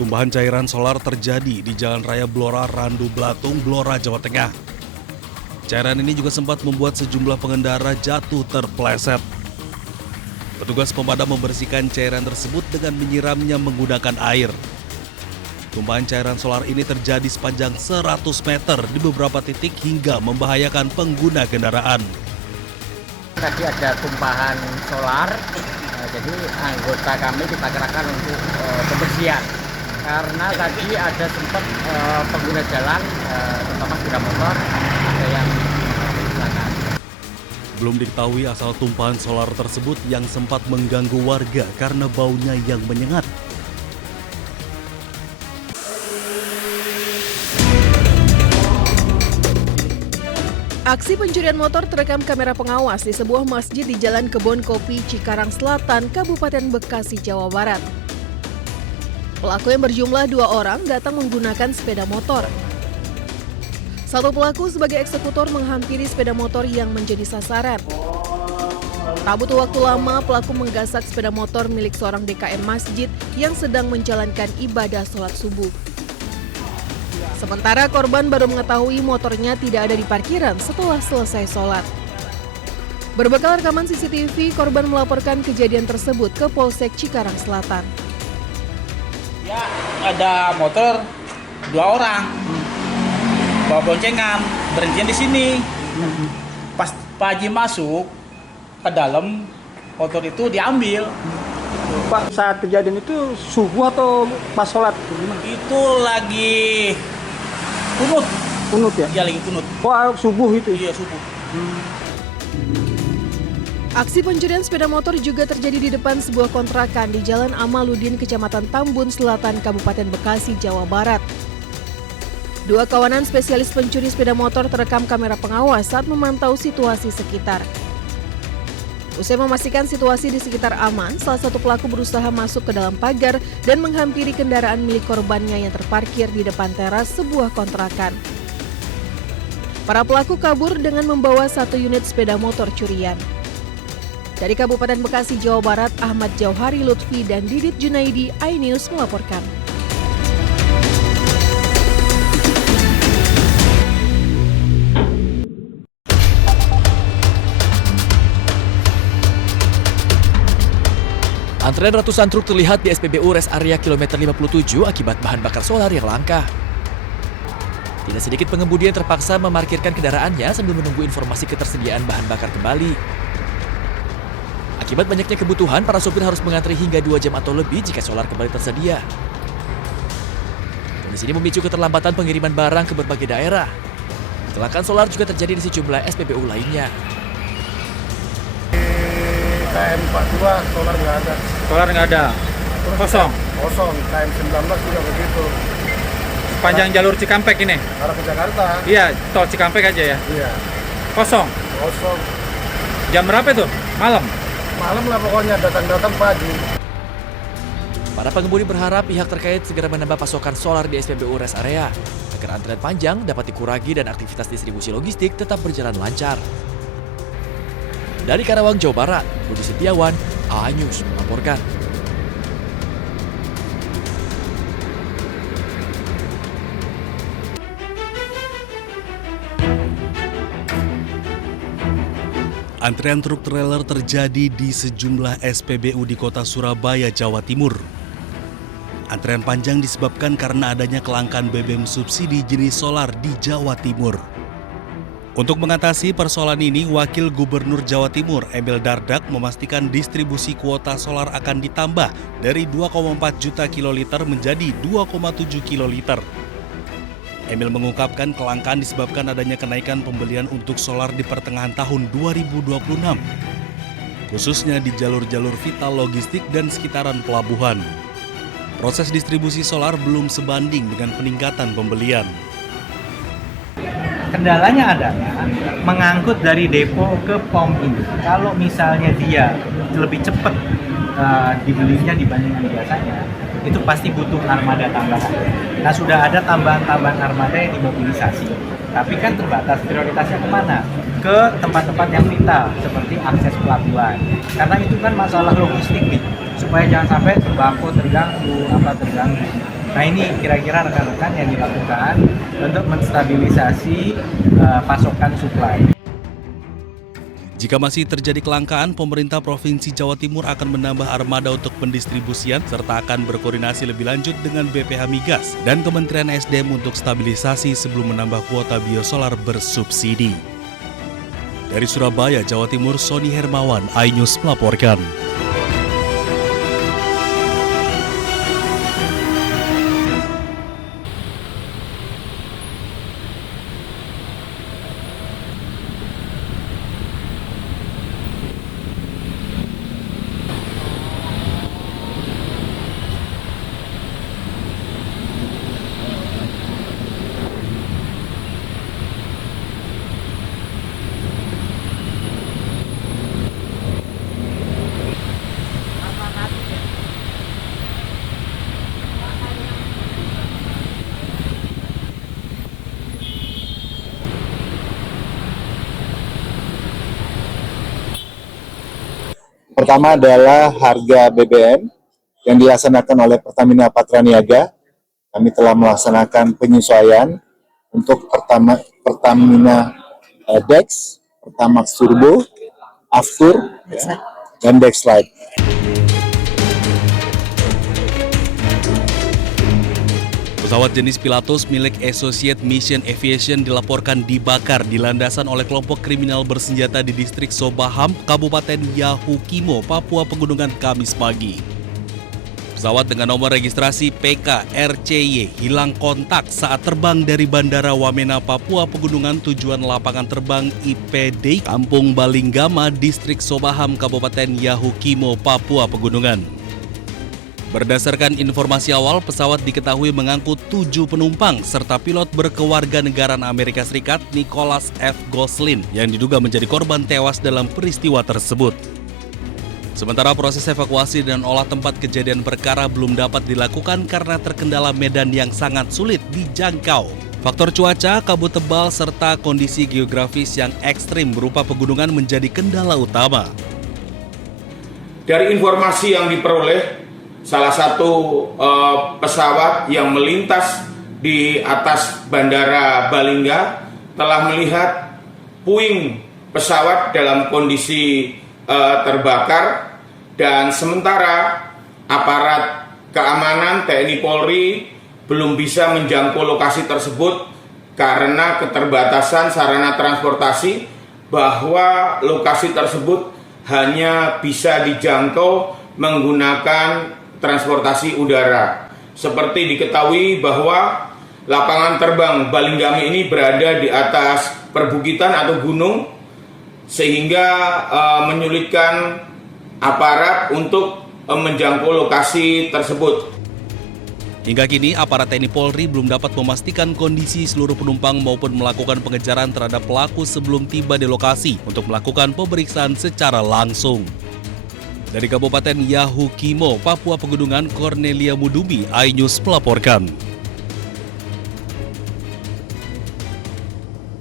Tumpahan cairan solar terjadi di Jalan Raya Blora, Randu Blatung, Blora, Jawa Tengah. Cairan ini juga sempat membuat sejumlah pengendara jatuh terpeleset. Petugas pemadam membersihkan cairan tersebut dengan menyiramnya menggunakan air. Tumpahan cairan solar ini terjadi sepanjang 100 meter di beberapa titik hingga membahayakan pengguna kendaraan. Tadi ada tumpahan solar, jadi anggota kami kita kerahkan untuk pembersihan. Karena tadi ada sempat pengguna jalan, terutama sepeda motor, ada yang kecelakaan. Belum diketahui asal tumpahan solar tersebut yang sempat mengganggu warga karena baunya yang menyengat. Aksi pencurian motor terekam kamera pengawas di sebuah masjid di Jalan Kebon Kopi, Cikarang Selatan, Kabupaten Bekasi, Jawa Barat. Pelaku yang berjumlah 2 orang datang menggunakan sepeda motor. Satu pelaku sebagai eksekutor menghampiri sepeda motor yang menjadi sasaran. Tak butuh waktu lama, pelaku menggasak sepeda motor milik seorang DKM masjid yang sedang menjalankan ibadah sholat subuh. Sementara korban baru mengetahui motornya tidak ada di parkiran setelah selesai sholat. Berbekal rekaman CCTV, korban melaporkan kejadian tersebut ke Polsek Cikarang Selatan. Ya, ada motor 2 orang, bawa boncengan, berhenti di sini. Pas Pak Haji masuk ke dalam, motor itu diambil. Pak, saat kejadian itu subuh atau pas sholat? Itu lagi kunut. Kunut ya? Iya, lagi kunut. Oh, subuh itu? Iya, subuh. Aksi pencurian sepeda motor juga terjadi di depan sebuah kontrakan di Jalan Amaludin, Kecamatan Tambun Selatan, Kabupaten Bekasi, Jawa Barat. 2 kawanan spesialis pencuri sepeda motor terekam kamera pengawas saat memantau situasi sekitar. Usai memastikan situasi di sekitar aman, salah satu pelaku berusaha masuk ke dalam pagar dan menghampiri kendaraan milik korbannya yang terparkir di depan teras sebuah kontrakan. Para pelaku kabur dengan membawa 1 unit sepeda motor curian. Dari Kabupaten Bekasi, Jawa Barat, Ahmad Jauhari Lutfi dan Didit Junaidi, iNews melaporkan. Antrean ratusan truk terlihat di SPBU Rest Area Kilometer 57 akibat bahan bakar solar yang langka. Tidak sedikit pengemudi yang terpaksa memarkirkan kendaraannya sambil menunggu informasi ketersediaan bahan bakar kembali. Akibat banyaknya kebutuhan, para sopir harus mengantri hingga 2 jam atau lebih jika solar kembali tersedia. Kondisi ini memicu keterlambatan pengiriman barang ke berbagai daerah. Kecelakaan solar juga terjadi di sejumlah SPBU lainnya. KM 42 solar nggak ada. Solar nggak ada, kosong. Kosong. KM 19 juga begitu. Panjang jalur Cikampek ini? Arah ke Jakarta. Iya, tol Cikampek aja ya? Iya. Kosong? Kosong. Jam berapa itu? Malam? Malam lah pokoknya, datang-datang pagi. Para pengemudi berharap pihak terkait segera menambah pasokan solar di SPBU Rest Area agar antrean panjang dapat dikurangi dan aktivitas distribusi logistik tetap berjalan lancar. Dari Karawang, Jawa Barat, Budi Setiawan, iNews melaporkan. Antrean truk trailer terjadi di sejumlah SPBU di kota Surabaya, Jawa Timur. Antrean panjang disebabkan karena adanya kelangkaan BBM subsidi jenis solar di Jawa Timur. Untuk mengatasi persoalan ini, Wakil Gubernur Jawa Timur Emil Dardak memastikan distribusi kuota solar akan ditambah dari 2,4 juta kiloliter menjadi 2,7 kiloliter. Emil mengungkapkan kelangkaan disebabkan adanya kenaikan pembelian untuk solar di pertengahan tahun 2026, khususnya di jalur-jalur vital logistik dan sekitaran pelabuhan. Proses distribusi solar belum sebanding dengan peningkatan pembelian. Kendalanya adalah mengangkut dari depo ke pom ini. Kalau misalnya dia lebih cepat dibelinya dibandingkan biasanya, itu pasti butuh armada tambahan. Nah, sudah ada tambahan-tambahan armada yang dimobilisasi. Tapi kan terbatas, prioritasnya kemana? Ke tempat-tempat yang vital, seperti akses pelabuhan. Karena itu kan masalah logistik nih, supaya jangan sampai sembako terganggu, apa terganggu. Nah ini kira-kira rekan-rekan yang dilakukan untuk menstabilisasi pasokan suplai. Jika masih terjadi kelangkaan, pemerintah Provinsi Jawa Timur akan menambah armada untuk pendistribusian serta akan berkoordinasi lebih lanjut dengan BPH Migas dan Kementerian SDM untuk stabilisasi sebelum menambah kuota biosolar bersubsidi. Dari Surabaya, Jawa Timur, Sony Hermawan, iNews melaporkan. Pertama adalah harga BBM yang dilaksanakan oleh Pertamina Patraniaga. Kami telah melaksanakan penyesuaian untuk Pertamina Dex, Pertamax Turbo, Aftur, dan Dex Lite. Pesawat jenis Pilatus milik Associate Mission Aviation dilaporkan dibakar di landasan oleh kelompok kriminal bersenjata di distrik Sobaham, Kabupaten Yahukimo, Papua Pegunungan Kamis pagi. Pesawat dengan nomor registrasi PK-RCY hilang kontak saat terbang dari Bandara Wamena, Papua Pegunungan tujuan lapangan terbang IPD, Kampung Balinggama, distrik Sobaham, Kabupaten Yahukimo, Papua Pegunungan. Berdasarkan informasi awal, pesawat diketahui mengangkut 7 penumpang serta pilot berkewarganegaraan Amerika Serikat Nicholas F. Goslin yang diduga menjadi korban tewas dalam peristiwa tersebut. Sementara proses evakuasi dan olah tempat kejadian perkara belum dapat dilakukan karena terkendala medan yang sangat sulit dijangkau. Faktor cuaca, kabut tebal, serta kondisi geografis yang ekstrim berupa pegunungan menjadi kendala utama. Dari informasi yang diperoleh, salah satu pesawat yang melintas di atas Bandara Balingga telah melihat puing pesawat dalam kondisi terbakar, dan sementara aparat keamanan TNI Polri belum bisa menjangkau lokasi tersebut karena keterbatasan sarana transportasi, bahwa lokasi tersebut hanya bisa dijangkau menggunakan transportasi udara. Seperti diketahui bahwa lapangan terbang Balinggami ini berada di atas perbukitan atau gunung, sehingga menyulitkan aparat untuk menjangkau lokasi tersebut. Hingga kini, aparat TNI Polri belum dapat memastikan kondisi seluruh penumpang maupun melakukan pengejaran terhadap pelaku sebelum tiba di lokasi untuk melakukan pemeriksaan secara langsung. Dari Kabupaten Yahukimo, Papua Pegunungan, Cornelia Mudumi, iNews melaporkan.